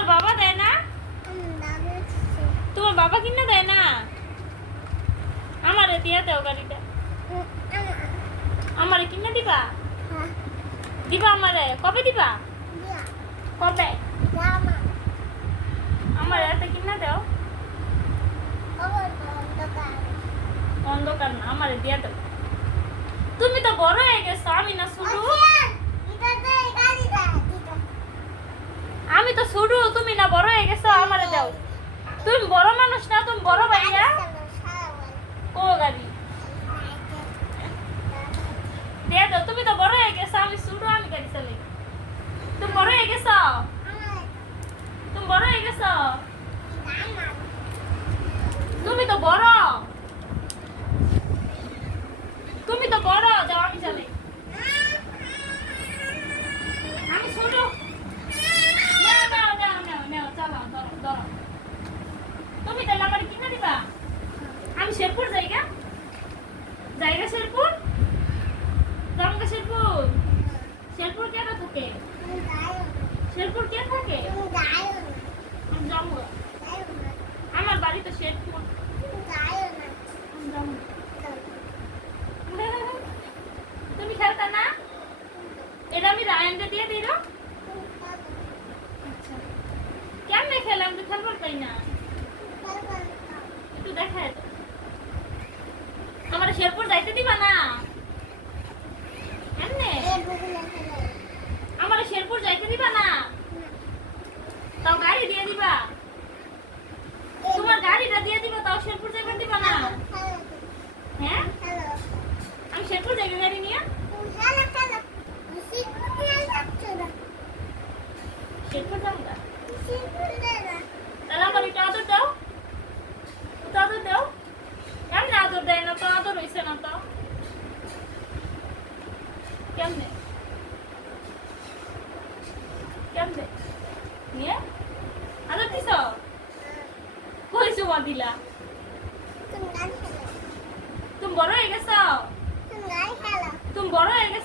তোমার বাবা দেয় না? তোমার বাবা কিনে দেয় না? আমারে দিয়া দাও গাড়িটা। আমারে কিনে দিবা? দিবা আমারে? কবে দিবা? কবে? আমার এত কিনে দাও। অন্ধকার না, আমারে দিয়া দাও। তুমি তো বড় হয়ে গেছো, আমি না ছোট। আমি তো ছোট, তুমি না বড় হয়ে গেছো, আমারে দাও। তুমি বড় মানুষ না, তুমি বড় ভাইয়া। ও গাড়ি দিয়ে দাও, তুমি তো বড় হয়ে গেছো, আমি ছোট, আমি গাড়ি চালাই। তুমি বড় হয়ে গেছো, তুমি বড় হয়ে গেছো, তুমি তো বড়, তুমি তো বড়, যাও আমি চালাই। আমি ছোট। নাও নাও নাও নাও নাও, চালাও, ধরো ধরো। তুমি তাহলে আমার কিনে দিবা? আমি শেরপুর জায়গা জায়গা শেরপুর জমকা শেরপুর। শেরপুর কেন থাকে? শেরপুর কে থাকে? আমি যাবো। আমার বাড়ি তো শেরপুর। আমি যাবো। তুমি খেলতা না? এটা আমি রায়নকে দিয়ে দিই না? আচ্ছা, কেমনে খেলাম? তুই খেলবার তাই না? একটু দেখায় তো। আমার শেরপুর যাইতে দিবা না? কেমনে? আমার শেরপুর যাইতে দিবা না? তাও গাড়ি দিয়ে দিবা? তোমার গাড়িটা দিয়ে দিবা, তাও শেরপুর যাইতে দিবা না? হ্যাঁ, আমি শেরপুর যাইতে গাড়ি নিয়ে শেরপুর যাবো না। তাহলে আমার একটু আদর দাও, একটু আদর দাও। কেমনে আদর দেয় না তো? আদর হইছে না তো? কেমনে কেমনে নিয়ে আদর দিছ? কই চুমা দিলা? তুমি বড় হয়ে গেছো, তুমি বড় হয়ে গেছো।